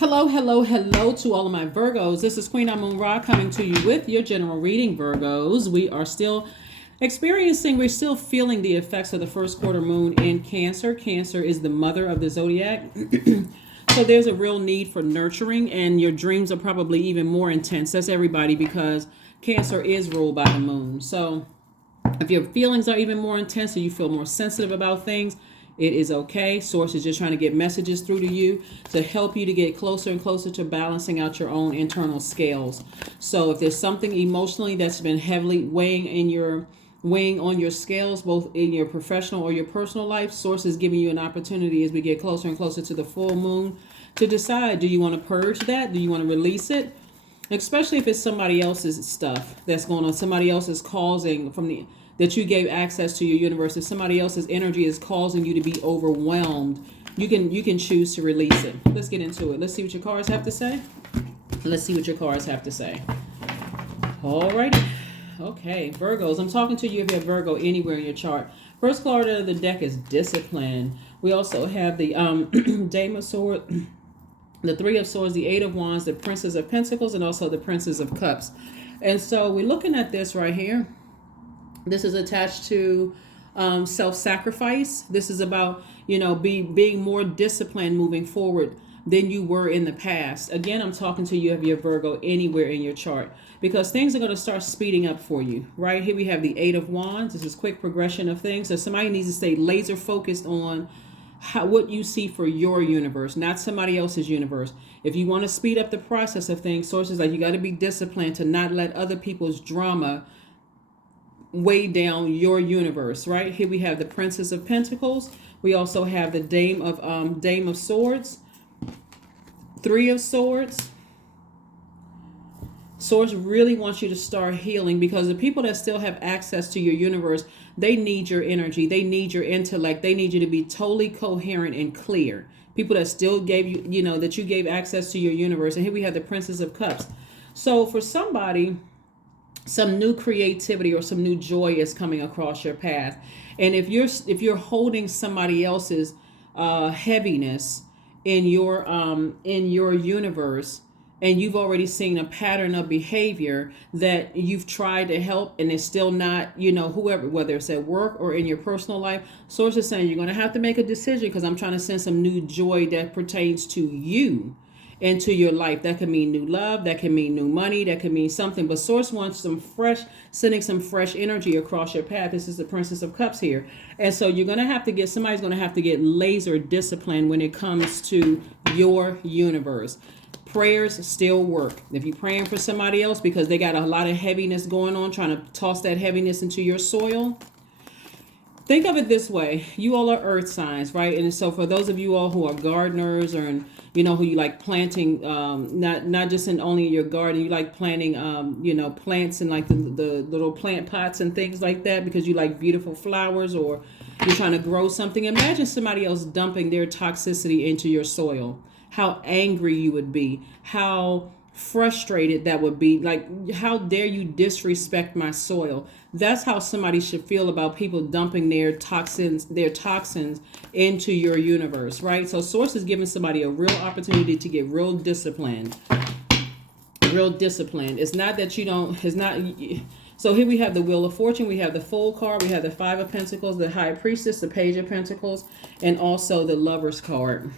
Hello, hello, hello to all of my Virgos. This is Queen Amun Ra coming to you with your general reading, Virgos. We are still we're still feeling the effects of the first quarter moon in Cancer. Cancer is the mother of the Zodiac. So there's a real need for nurturing, and your dreams are probably even more intense. That's everybody, because Cancer is ruled by the moon. So if your feelings are even more intense or you feel more sensitive about things, it is okay. Source is just trying to get messages through to you to help you to get closer and closer to balancing out your own internal scales. So if there's something emotionally that's been heavily weighing on your scales, both in your professional or your personal life, Source is giving you an opportunity as we get closer and closer to the full moon to decide, do you want to purge that? Do you want to release it? Especially if it's somebody else's stuff that's going on. Somebody else is causing that you gave access to your universe. If somebody else's energy is causing you to be overwhelmed, you can choose to release it. Let's get into it. Let's see what your cards have to say. Alrighty. Okay, Virgos. I'm talking to you if you have Virgo anywhere in your chart. First card of the deck is Discipline. We also have the Dame of Swords, the Three of Swords, the Eight of Wands, the Princess of Pentacles, and also the Princess of Cups. And so we're looking at this right here. This is attached to self-sacrifice. This is about, being more disciplined moving forward than you were in the past. Again, I'm talking to you if you have Virgo anywhere in your chart, because things are going to start speeding up for you. Right here we have the Eight of Wands. This is quick progression of things. So somebody needs to stay laser focused on what you see for your universe, not somebody else's universe. If you want to speed up the process of things, sources like you got to be disciplined to not let other people's drama weigh down your universe. Right here we have the Princess of Pentacles. We also have the Dame of Swords, Three of Swords. Source really wants you to start healing, because the people that still have access to your universe, they need your energy, they need your intellect, they need you to be totally coherent and clear. People that still gave you, that you gave access to your universe. And here we have the Princess of Cups. So for somebody, some new creativity or some new joy is coming across your path. And if you're holding somebody else's heaviness in your universe, and you've already seen a pattern of behavior that you've tried to help and it's still not, whoever, whether it's at work or in your personal life, Source is saying you're going to have to make a decision, because I'm trying to send some new joy that pertains to you into your life. That could mean new love, that can mean new money, that could mean something. But Source wants sending some fresh energy across your path. This is the Princess of Cups here. And so somebody's going to have to get laser discipline when it comes to your universe. Prayers still work. If you're praying for somebody else because they got a lot of heaviness going on, trying to toss that heaviness into your soil, think of it this way. You all are earth signs, right? And so for those of you all who are gardeners, or who you like planting, not just in only your garden, you like planting, plants in like the little plant pots and things like that, because you like beautiful flowers, or you're trying to grow something. Imagine somebody else dumping their toxicity into your soil. How angry you would be, how frustrated that would be. Like, how dare you disrespect my soil? That's how somebody should feel about people dumping their toxins into your universe, right? So Source is giving somebody a real opportunity to get real disciplined. It's not that so here we have the Wheel of Fortune, we have the Fool card, we have the Five of Pentacles, the High Priestess, the Page of Pentacles, and also the Lovers card.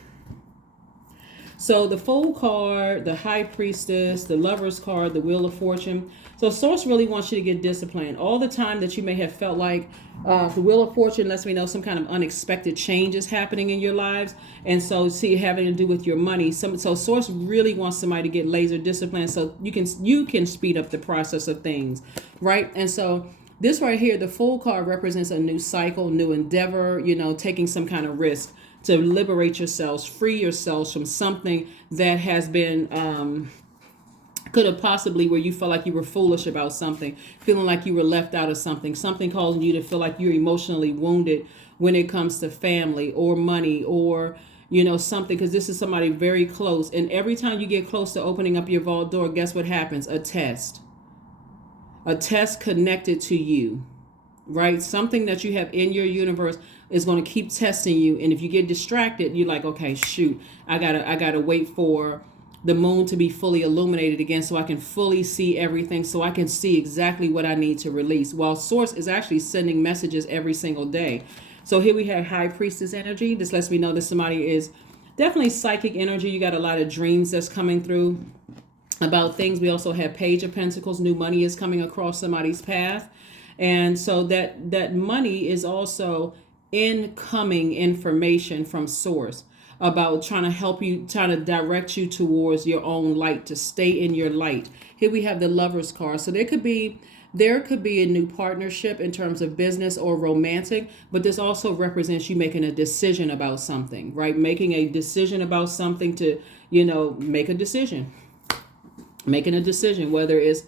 So the Fool card, the High Priestess, the Lovers card, the Wheel of Fortune. So Source really wants you to get disciplined. All the time that you may have felt like the Wheel of Fortune lets me know some kind of unexpected change is happening in your lives. And so having to do with your money. So Source really wants somebody to get laser disciplined so you can speed up the process of things, right? And so this right here, the Fool card represents a new cycle, new endeavor, taking some kind of risk to liberate yourselves, free yourselves from something that has been, could have possibly where you felt like you were foolish about something, feeling like you were left out of something causing you to feel like you're emotionally wounded when it comes to family or money or, something, because this is somebody very close. And every time you get close to opening up your vault door, guess what happens? A test connected to you. Right? Something that you have in your universe is going to keep testing you. And if you get distracted, you're like, okay, shoot, I gotta wait for the moon to be fully illuminated again, so I can fully see everything, so I can see exactly what I need to release, while source is actually sending messages every single day. So here we have high priestess energy. This lets me know that somebody is definitely psychic energy. You got a lot of dreams that's coming through about things. We also have page of pentacles. New money is coming across somebody's path. And so that money is also incoming information from source about trying to help you, trying to direct you towards your own light, to stay in your light. Here we have the Lovers card. So there could be a new partnership in terms of business or romantic, but this also represents you making a decision about something, right? Making a decision about something to, make a decision. Making a decision, whether it's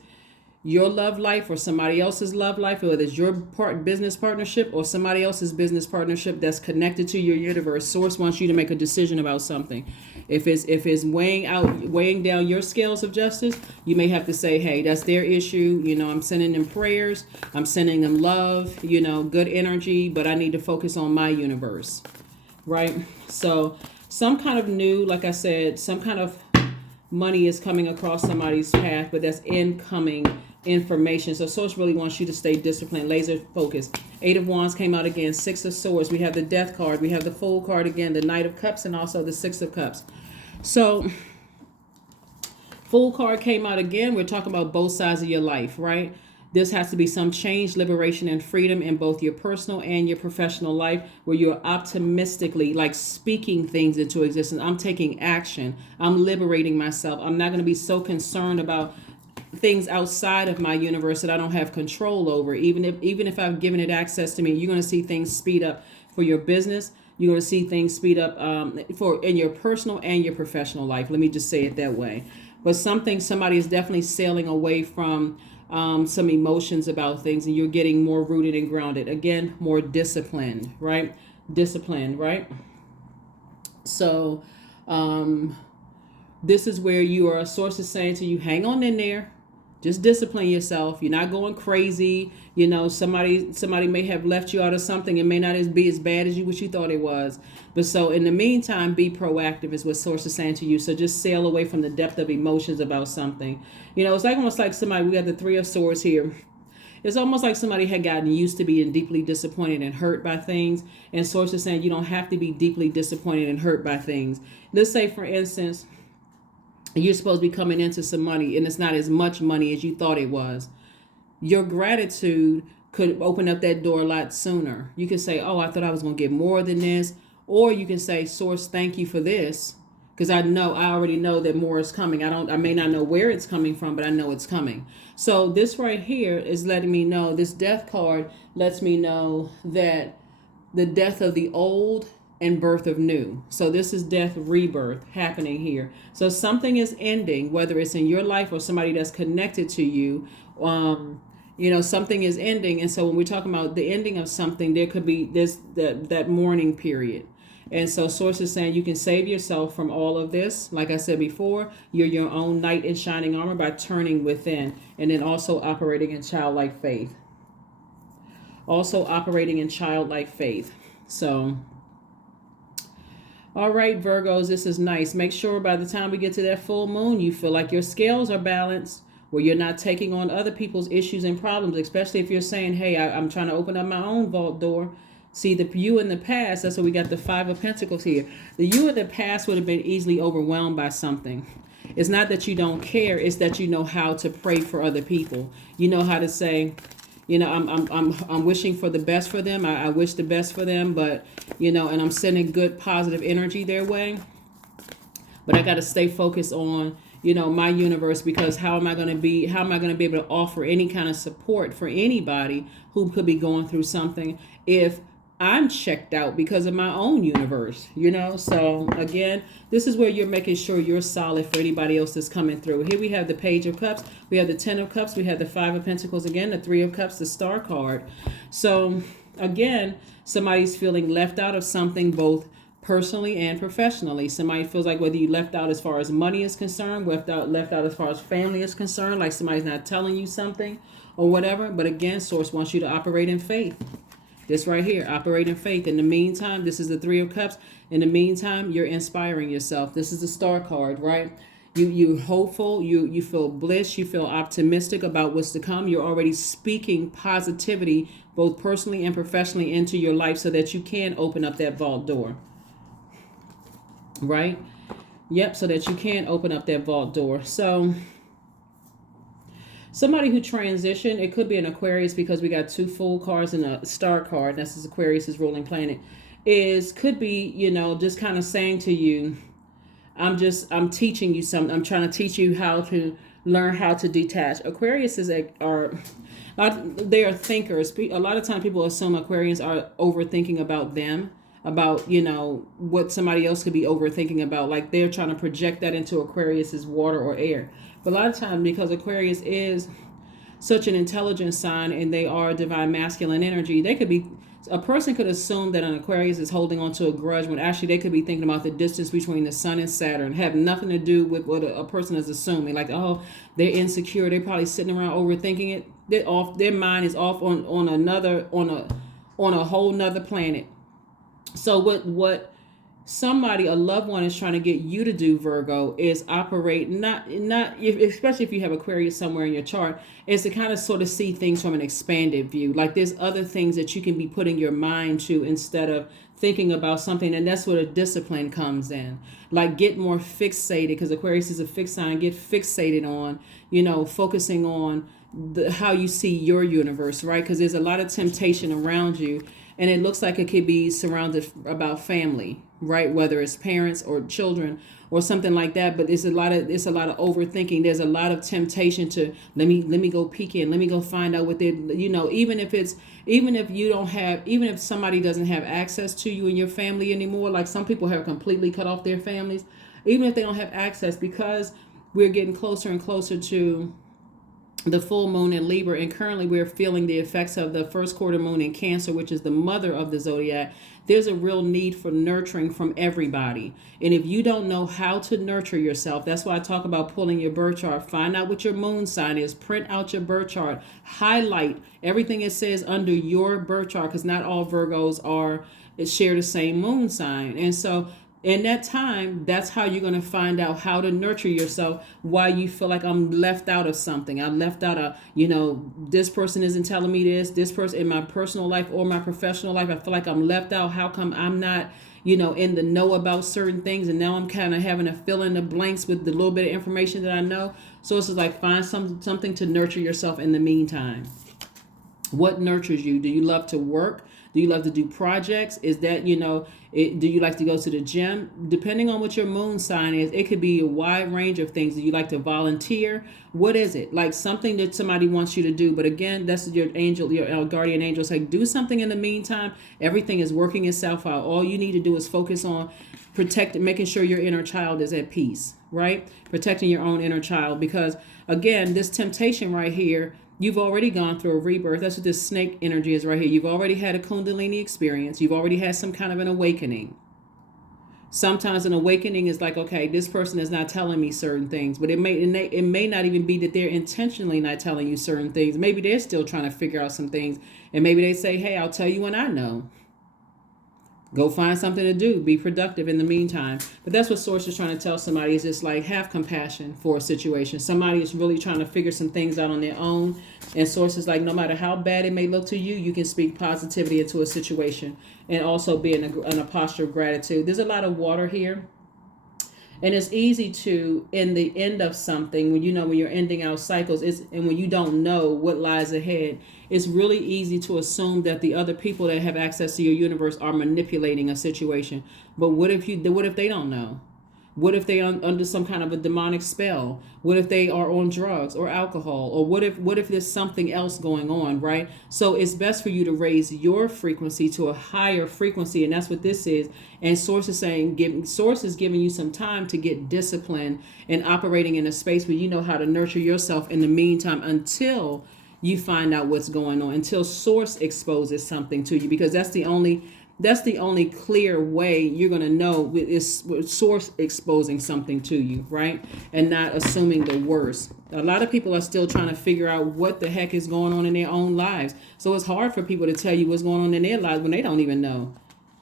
your love life or somebody else's love life, or whether it's your business partnership or somebody else's business partnership that's connected to your universe. Source wants you to make a decision about something. If it's weighing down your scales of justice, you may have to say, hey, that's their issue. I'm sending them prayers. I'm sending them love, good energy, but I need to focus on my universe, right? So some kind of new, like I said, some kind of money is coming across somebody's path, but that's incoming information. So source really wants you to stay disciplined, laser focused. 8 of Wands came out again. 6 of Swords. We have the Death card. We have the Fool card again, the Knight of Cups, and also the 6 of Cups. So Fool card came out again. We're talking about both sides of your life, right? This has to be some change, liberation, and freedom in both your personal and your professional life, where you're optimistically speaking things into existence. I'm taking action. I'm liberating myself. I'm not going to be so concerned about things outside of my universe that I don't have control over. Even if I've given it access to me, you're going to see things speed up for your business. You're going to see things speed up in your personal and your professional life. Let me just say it that way. But somebody is definitely sailing away from some emotions about things, and you're getting more rooted and grounded. Again, more disciplined, right? So this is where your source is saying to you, hang on in there. Just discipline yourself. You're not going crazy. Somebody may have left you out of something. It may not be as bad as you thought it was. But so in the meantime, be proactive is what source is saying to you. So just sail away from the depth of emotions about something. It's almost like somebody, we got the 3 of Swords here. It's almost like somebody had gotten used to being deeply disappointed and hurt by things. And source is saying you don't have to be deeply disappointed and hurt by things. Let's say, for instance, you're supposed to be coming into some money and it's not as much money as you thought it was. Your gratitude could open up that door a lot sooner. You can say, oh, I thought I was going to get more than this. Or you can say, source, thank you for this. Because I already know that more is coming. I may not know where it's coming from, but I know it's coming. So this right here is letting me know, this Death card lets me know that the death of the old and birth of new. So this is death, rebirth happening here. So something is ending, whether it's in your life or somebody that's connected to you. Something is ending. And so when we're talking about the ending of something, there could be that mourning period. And so source is saying you can save yourself from all of this. Like I said before, you're your own knight in shining armor by turning within, and then also operating in childlike faith. So all right, Virgos, this is nice. Make sure by the time we get to that full moon, you feel like your scales are balanced, where you're not taking on other people's issues and problems, especially if you're saying, hey, I'm trying to open up my own vault door. See, the you in the past, that's what we got the 5 of Pentacles here. The you in the past would have been easily overwhelmed by something. It's not that you don't care, it's that you know how to pray for other people. You know how to say, I'm wishing for the best for them. I wish the best for them, but, and I'm sending good, positive energy their way. But I got to stay focused on, my universe, because how am I going to be able to offer any kind of support for anybody who could be going through something if I'm checked out because of my own universe, So again, this is where you're making sure you're solid for anybody else that's coming through. Here we have the Page of Cups. We have the 10 of Cups. We have the 5 of Pentacles again, the 3 of Cups, the Star card. So again, somebody's feeling left out of something, both personally and professionally. Somebody feels like whether you left out as far as money is concerned, left out as far as family is concerned, like somebody's not telling you something or whatever. But again, source wants you to operate in faith. This right here, operate in faith. In the meantime, this is the 3 of Cups. In the meantime, you're inspiring yourself. This is the Star card, right? You're hopeful, you feel bliss, you feel optimistic about what's to come. You're already speaking positivity both personally and professionally into your life so that you can open up that vault door. Right? Yep, so that you can open up that vault door. So somebody who transitioned, it could be an Aquarius because we got 2 Fool cards and a Star card. That's Aquarius' ruling planet. Could be, just kind of saying to you, I'm teaching you something. I'm trying to teach you how to learn how to detach. Aquarius they are thinkers. A lot of times people assume Aquarians are overthinking about them, about, what somebody else could be overthinking about. Like they're trying to project that into Aquarius's water or air. But a lot of times, because Aquarius is such an intelligent sign and they are divine masculine energy, a person could assume that an Aquarius is holding on to a grudge when actually they could be thinking about the distance between the sun and Saturn, have nothing to do with what a person is assuming. Like, oh, they're insecure. They're probably sitting around overthinking it. Their mind is off on a whole nother planet. So what a loved one is trying to get you to do, Virgo, is operate especially if you have Aquarius somewhere in your chart, is to kind of sort of see things from an expanded view. Like there's other things that you can be putting your mind to instead of thinking about something. And that's where the discipline comes in. Like get more fixated, because Aquarius is a fixed sign. Get fixated on, focusing on how you see your universe, right? Because there's a lot of temptation around you. And it looks like it could be surrounded about family, right? Whether it's parents or children or something like that. But it's a lot of overthinking. There's a lot of temptation to let me go peek in. Let me go find out what they, even if somebody doesn't have access to you and your family anymore. Like some people have completely cut off their families, even if they don't have access, because we're getting closer and closer to the full moon in Libra, and currently we're feeling the effects of the first quarter moon in Cancer, which is the mother of the zodiac. There's a real need for nurturing from everybody. And if you don't know how to nurture yourself, that's why I talk about pulling your birth chart. Find out what your moon sign is. Print out your birth chart. Highlight everything it says under your birth chart, because not all Virgos share the same moon sign. And so in that time, that's how you're going to find out how to nurture yourself while you feel like I'm left out of something. I'm left out of, this person isn't telling me this person in my personal life or my professional life. I feel like I'm left out. How come I'm not, in the know about certain things? And now I'm kind of having to fill in the blanks with the little bit of information that I know. So it's just like find something to nurture yourself in the meantime. What nurtures you? Do you love to work? Do you love to do projects? Is that, do you like to go to the gym? Depending on what your moon sign is, it could be a wide range of things. Do you like to volunteer? What is it? Like something that somebody wants you to do. But again, that's your angel, your guardian angel saying, do something in the meantime. Everything is working itself out. All you need to do is focus on making sure your inner child is at peace, right? Protecting your own inner child. Because again, this temptation right here, you've already gone through a rebirth. That's what this snake energy is right here. You've already had a Kundalini experience. You've already had some kind of an awakening. Sometimes an awakening is like, okay, this person is not telling me certain things, but it may not even be that they're intentionally not telling you certain things. Maybe they're still trying to figure out some things, and maybe they say, hey, I'll tell you when I know. Go find something to do. Be productive in the meantime. But that's what Source is trying to tell somebody, is just like have compassion for a situation. Somebody is really trying to figure some things out on their own. And Source is like, no matter how bad it may look to you, you can speak positivity into a situation and also be in a posture of gratitude. There's a lot of water here. And it's easy to, in the end of something, when you're ending out cycles, and when you don't know what lies ahead, it's really easy to assume that the other people that have access to your universe are manipulating a situation. But what if they don't know? What if they're under some kind of a demonic spell? What if they are on drugs or alcohol? Or what if there's something else going on, right? So it's best for you to raise your frequency to a higher frequency, and that's what this is. And Source is saying, Source is giving you some time to get disciplined and operating in a space where you know how to nurture yourself in the meantime until you find out what's going on, until Source exposes something to you, because that's the only clear way you're going to know is Source exposing something to you, right? And not assuming the worst. A lot of people are still trying to figure out what the heck is going on in their own lives. So it's hard for people to tell you what's going on in their lives when they don't even know.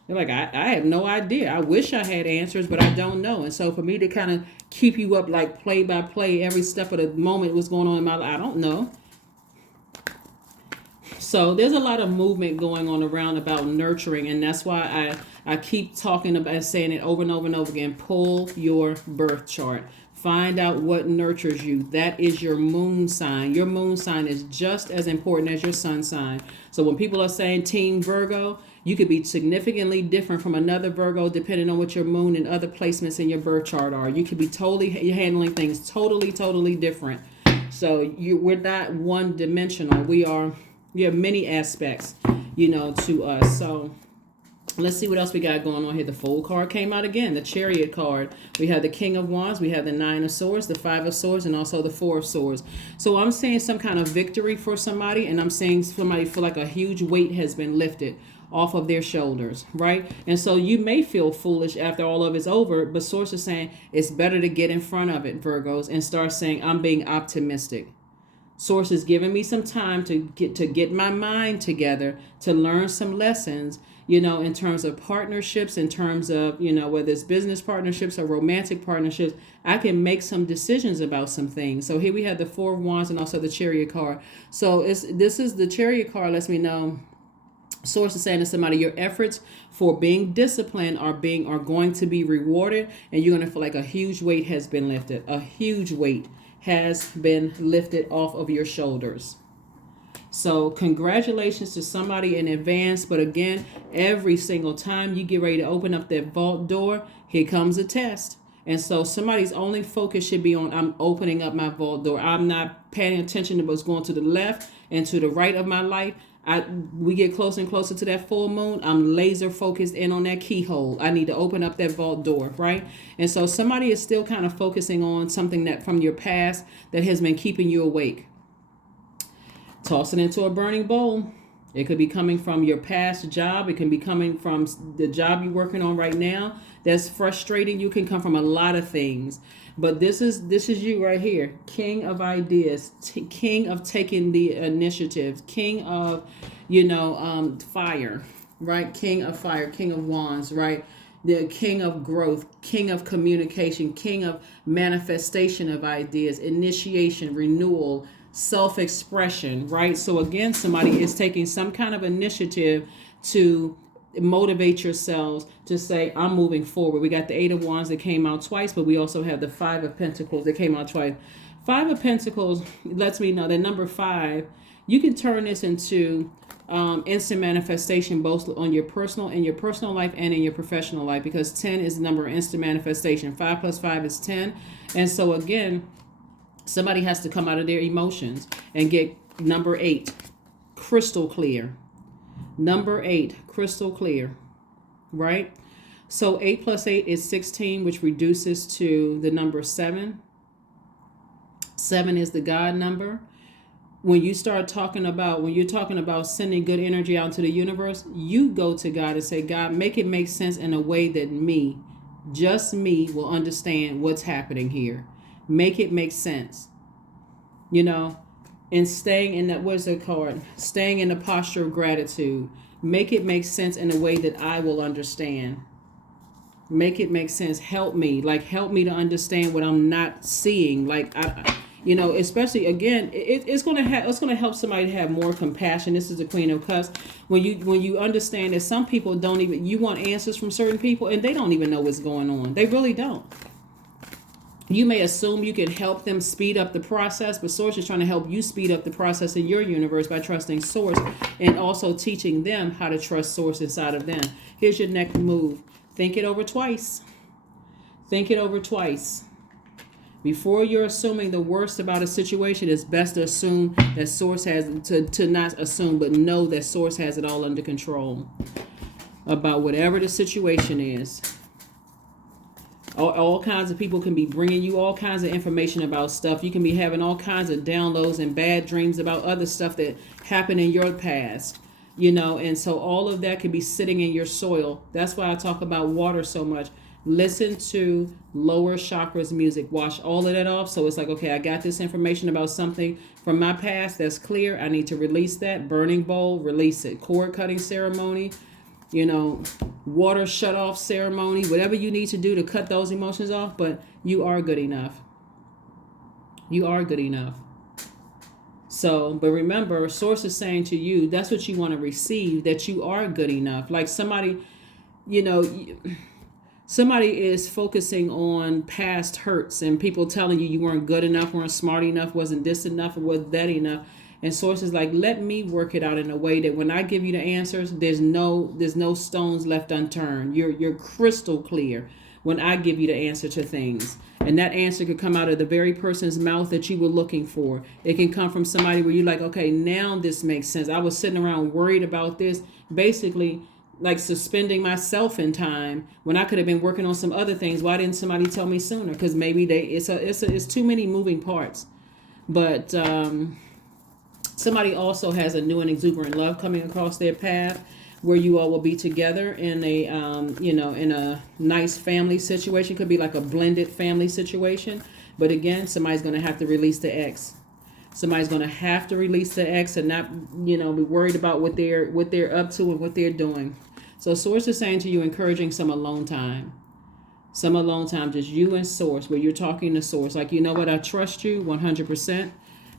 They're like, I have no idea. I wish I had answers, but I don't know. And so for me to kind of keep you up like play by play, every step of the moment what's going on in my life, I don't know. So there's a lot of movement going on around about nurturing, and that's why I keep talking about saying it over and over and over again. Pull your birth chart. Find out what nurtures you. That is your moon sign. Your moon sign is just as important as your sun sign. So when people are saying Team Virgo, you could be significantly different from another Virgo depending on what your moon and other placements in your birth chart are. You could be you're handling things totally different. So we're not one dimensional. We have many aspects, to us. So let's see what else we got going on here. The Fool card came out again, the Chariot card. We have the King of Wands, we have the Nine of Swords, the Five of Swords, and also the Four of Swords. So I'm seeing some kind of victory for somebody, and I'm seeing somebody feel like a huge weight has been lifted off of their shoulders, right? And so you may feel foolish after all of it's over, but Source is saying it's better to get in front of it, Virgos, and start saying, I'm being optimistic. Source is giving me some time to get my mind together, to learn some lessons, in terms of partnerships, in terms of, whether it's business partnerships or romantic partnerships. I can make some decisions about some things. So here we have the Four of Wands and also the Chariot card. So this is the Chariot card lets me know Source is saying to somebody, your efforts for being disciplined are going to be rewarded, and you're going to feel like a huge weight has been lifted. A huge weight has been lifted off of your shoulders. So congratulations to somebody in advance. But again, every single time you get ready to open up that vault door, here comes a test. And so somebody's only focus should be on, I'm opening up my vault door. I'm not paying attention to what's going to the left and to the right of my life. We get closer and closer to that full moon. I'm laser focused in on that keyhole. I need to open up that vault door, right? And so somebody is still kind of focusing on something that from your past that has been keeping you awake. Toss it into a burning bowl. It could be coming from your past job. It can be coming from the job you're working on right now that's frustrating. You can come from a lot of things. But this is you right here. King of ideas, king of taking the initiative, king of, fire, right? King of fire, king of wands, right? The king of growth, king of communication, king of manifestation of ideas, initiation, renewal, self-expression, right? So again, somebody is taking some kind of initiative to motivate yourselves to say, I'm moving forward. We got the Eight of Wands that came out twice, but we also have the Five of Pentacles that came out twice. Five of Pentacles lets me know that number 5, you can turn this into instant manifestation both on your personal life and in your professional life, because 10 is the number of instant manifestation. 5 plus 5 is 10. And so again, somebody has to come out of their emotions and get number 8 crystal clear. Number 8 crystal clear, right? So 8 plus 8 is 16, which reduces to the number 7. 7 is the God number. When you're talking about sending good energy out into the universe, you go to God and say, God, make it make sense in a way that just me will understand what's happening here. Make it make sense, and staying in that, what's it called? Staying in the posture of gratitude. Make it make sense in a way that I will understand. Make it make sense. Help me to understand what I'm not seeing. Especially again, it's going to help somebody to have more compassion. This is the Queen of Cups. When you understand that some people you want answers from certain people and they don't even know what's going on. They really don't. You may assume you can help them speed up the process, but Source is trying to help you speed up the process in your universe by trusting Source and also teaching them how to trust Source inside of them. Here's your next move. Think it over twice. Think it over twice. Before you're assuming the worst about a situation, it's best to assume that Source has, to not assume, but know that Source has it all under control about whatever the situation is. All kinds of people can be bringing you all kinds of information about stuff. You can be having all kinds of downloads and bad dreams about other stuff that happened in your past, and so all of that can be sitting in your soil. That's why I talk about water so much. Listen to lower chakras music. Wash all of that off. So it's like, okay, I got this information about something from my past that's clear. I need to release that. Burning bowl, release it. Cord cutting ceremony. you know, water shut off ceremony, whatever you need to do to cut those emotions off. But you are good enough. You are good enough. So, but remember, Source is saying to you, that's what you want to receive, that you are good enough. Like somebody, you know, somebody is focusing on past hurts and people telling you weren't good enough, weren't smart enough, wasn't this enough, or wasn't that enough. And Source is like, let me work it out in a way that when I give you the answers, there's no stones left unturned. You're crystal clear when I give you the answer to things. And that answer could come out of the very person's mouth that you were looking for. It can come from somebody where you're like, okay, now this makes sense. I was sitting around worried about this, basically like suspending myself in time when I could have been working on some other things. Why didn't somebody tell me sooner? Because maybe it's too many moving parts. But somebody also has a new and exuberant love coming across their path, where you all will be together in a in a nice family situation. Could be like a blended family situation. But again, somebody's going to have to release the ex. Somebody's going to have to release the ex and not, be worried about what they're up to and what they're doing. So Source is saying to you, encouraging some alone time. Some alone time, just you and Source, where you're talking to Source. Like, you know what, I trust you 100%.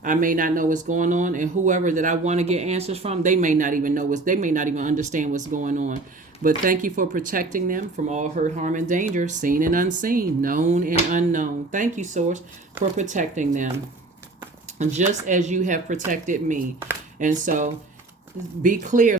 I may not know what's going on, and whoever that I want to get answers from, they may not even they may not even understand what's going on. But thank you for protecting them from all hurt, harm, and danger, seen and unseen, known and unknown. Thank you, Source, for protecting them, just as you have protected me. And so be clear.